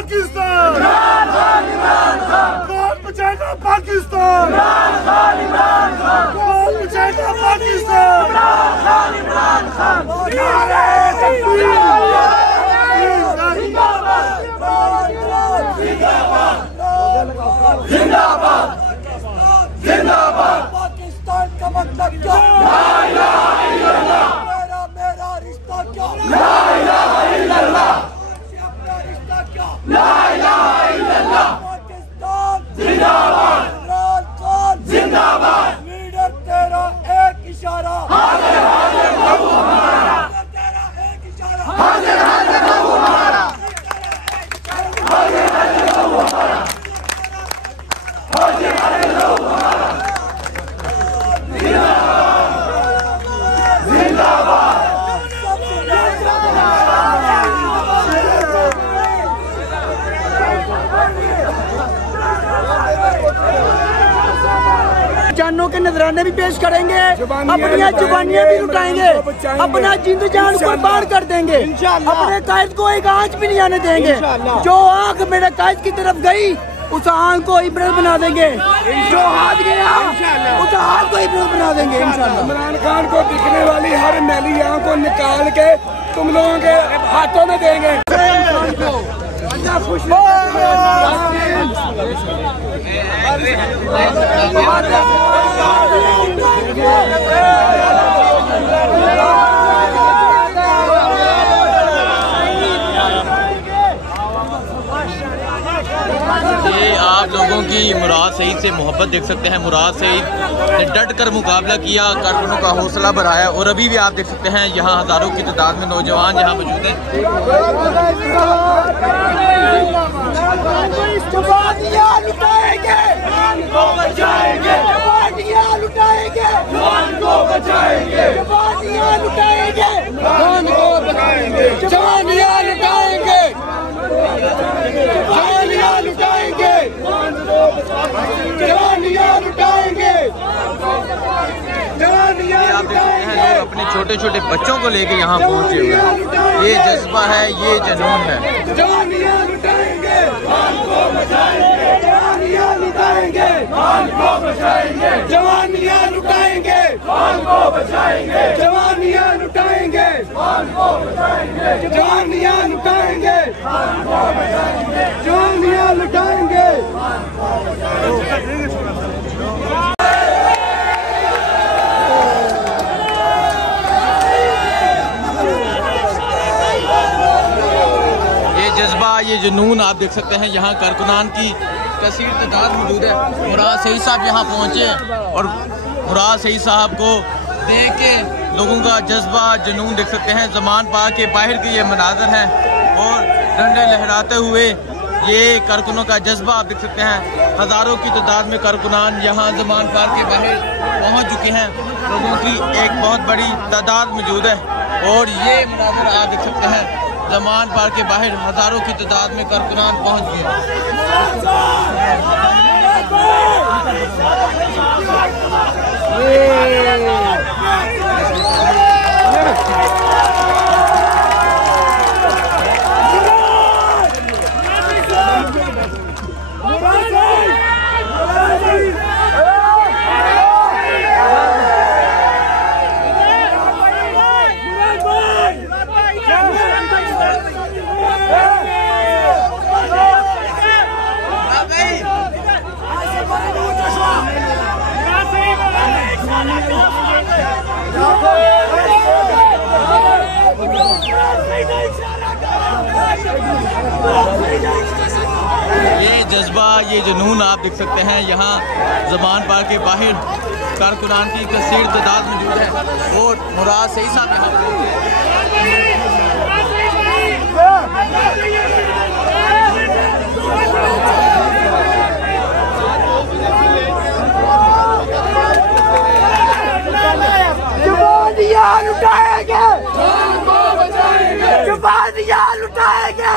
पाकिस्तान, कौन बचाएगा पाकिस्तान, कौन बचाएगा पाकिस्तान। जिंदाबाद जिंदाबाद। पाकिस्तान का मतलब क्या? ला इलाहा इल्लल्लाह। मेरा रिश्ता क्या? ला इलाहा इल्लल्लाह। अपना रिश्ता क्या? ला इलाहा इल्लल्लाह। पाकिस्तान जिंदाबाद। इमरान खान जिंदाबाद। लीडर तेरा एक इशारा, हाजिर हाजिर प्रभु हमारा। तेरा एक इशारा, हाजिर हाजिर प्रभु हमारा। हाजिर हाजिर प्रभु हमारा। हाजिर हाजिर प्रभु हमारा। जानों के नजराने भी पेश करेंगे, अपनी जुबानियाँ भी लुटाएंगे, अपना जिंद जान कुर्बान कर देंगे, अपने कायद को एक आंच भी नहीं आने देंगे। जो आंख मेरे कायद की तरफ गई उस आंख को इब्रत बना देंगे, जो हाथ गया उस हाथ को इब्रत बना देंगे इंशाल्लाह। इमरान खान को दिखने वाली हर मैली आंख को निकाल के तुम लोगों के हाथों में देंगे। ये आप लोगों की मुराद सईद से मोहब्बत देख सकते हैं। मुराद सईद ने डट कर मुकाबला किया, कारकुनों का हौसला बढ़ाया और अभी भी आप देख सकते हैं यहाँ हजारों की तादाद में नौजवान यहाँ मौजूद हैं। आप देख सकते हैं लोग अपने छोटे छोटे बच्चों को लेकर यहाँ पहुँचे हुए हैं। ये जज्बा है, ये जुनून है। जवानियां लुटाएंगे, मान को बचाएंगे। जवानियां लुटाएंगे, मान को बचाएंगे। जवानियां लुटाएंगे, मान को बचाएंगे। जवानियां लुटाएंगे, मान को बचाएंगे। जवानियां लुटाएंगे, मान को बचाएंगे। जवानियां लुटाएंगे, मान को बचाएंगे। जज्बा, ये जुनून आप देख सकते हैं। यहाँ कारकुनान की कसीर तादाद मौजूद है। मुराद सईद साहब यहाँ पहुँचे और मुराद सईद साहब को देख के लोगों का जज्बा जुनून देख सकते हैं। ज़मान पार्क के बाहर के ये मनाज़र हैं और डंडे लहराते हुए ये कारकुनों का जज्बा आप देख सकते हैं। हज़ारों की तादाद में कारकुनान यहाँ ज़मान पार्क के बाहर पहुँच चुके हैं। लोगों की एक बहुत बड़ी तादाद मौजूद है और ये मनाज़र आप देख सकते हैं। ज़मान पार्क के बाहर हजारों की तादाद में कारकुनान पहुंच गए। ये जज्बा, ये जुनून आप देख सकते हैं। यहाँ ज़मान पार्क के बाहर कारकुनान की कसीर तादाद मौजूद है और मुराद सईद साहब यहाँ जवानियां लुटाएंगे, जवानियां लुटाएंगे,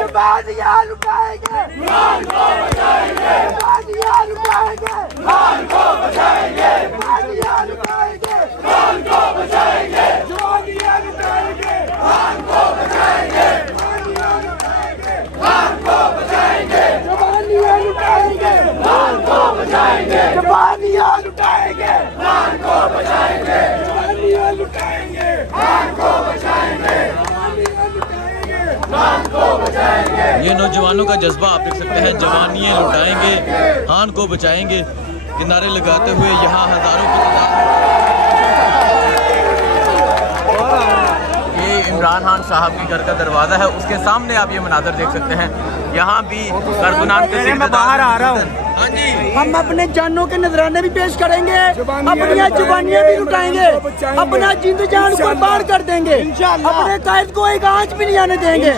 जवानियां लुटाएंगे, जवानियां लुटाएंगे, मान को बचाएंगे। जवानियां लुटाएंगे, मान को बचाएंगे। जवानियां लुटाएंगे, मान को बचाएंगे। लुटाएंगे, खान को बचाएंगे, जवानियां लुटाएंगे, खान को बचाएंगे, जवानियां लुटाएंगे, खान को बचाएंगे। ये नौजवानों का जज्बा आप देख सकते हैं, जवानियां लुटाएंगे, खान को बचाएंगे के नारे लगाते हुए यहाँ हजारों की तादाद। ये इमरान खान साहब के घर का दरवाज़ा है, उसके सामने आप ये मनाजर देख सकते हैं। यहाँ भी कारकुनान के बाहर आ रहा हूँ। हाँ जी, हम अपने जानों के नजराने भी पेश करेंगे, अपनी जुबानियां भी लुटाएंगे, अपना जिंद जान कुर्बान कर देंगे, अपने कायद को एक आंच भी नहीं आने देंगे।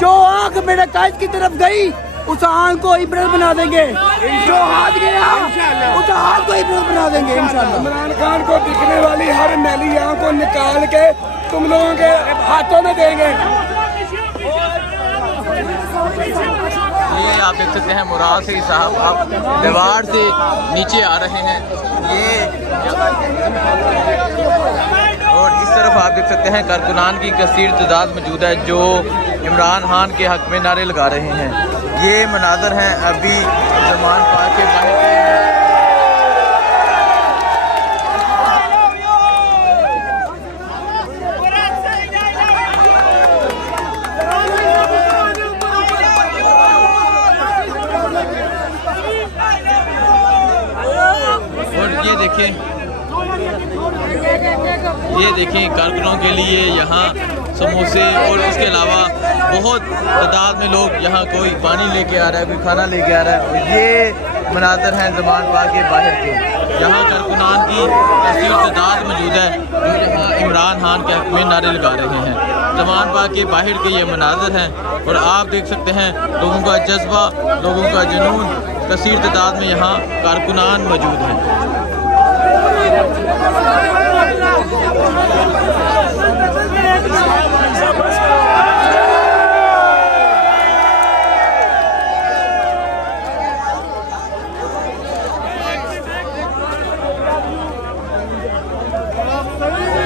जो आंख मेरे कायद की तरफ गई उस आंख को इबरत बना देंगे, जो हाथ गया उस हाथ को इबरत बना देंगे इंशाल्लाह। इमरान खान को दिखने वाली हर मैली आंख को निकाल के तुम लोगों के हाथों में देंगे। ये आप देख सकते हैं मुराद सईद साहब आप दीवार से नीचे आ रहे हैं। ये और इस तरफ आप देख सकते हैं कारकुनान की कसीर तादाद मौजूद है जो इमरान खान के हक में नारे लगा रहे हैं। ये मनाजर हैं अभी जमान पार्क के बाहर। ये देखें कारकुनों के लिए यहाँ समोसे और उसके अलावा बहुत तादाद में लोग यहाँ कोई पानी लेके आ रहा है, कोई खाना लेके आ रहा है। और ये मनाजर हैं जमान पार्क के बाहर के, यहाँ कारकुनान की कसीर तादाद मौजूद है जो यहाँ इमरान खान के हक में नारे लगा रहे हैं। जमान पार्क के बाहर के ये मनाजर हैं और आप देख सकते हैं लोगों का जज्बा, लोगों का जुनून, कसीर तादाद में यहाँ कारकुनान मौजूद हैं।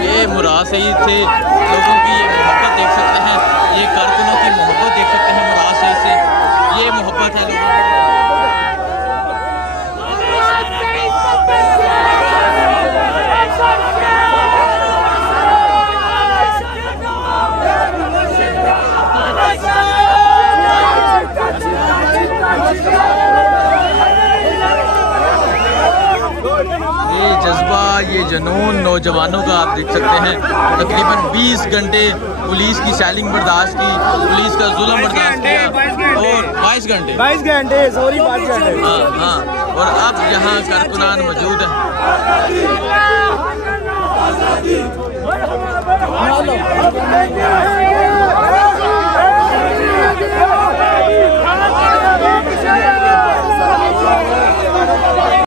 ये मुराद सईद से लोगों की ये मोहब्बत देख सकते हैं, ये कारकुनों की मोहब्बत देख सकते हैं। मुराद सईद से ये मोहब्बत है लोगों की। ये जज्बा, ये जुनून नौजवानों का आप देख सकते हैं। तकरीबन 20 घंटे पुलिस की शैलिंग बर्दाश्त की, पुलिस का जुल्म बर्दाश्त किया और 22 घंटे सॉरी 22 घंटे हाँ। और अब यहाँ कारकुनान मौजूद है।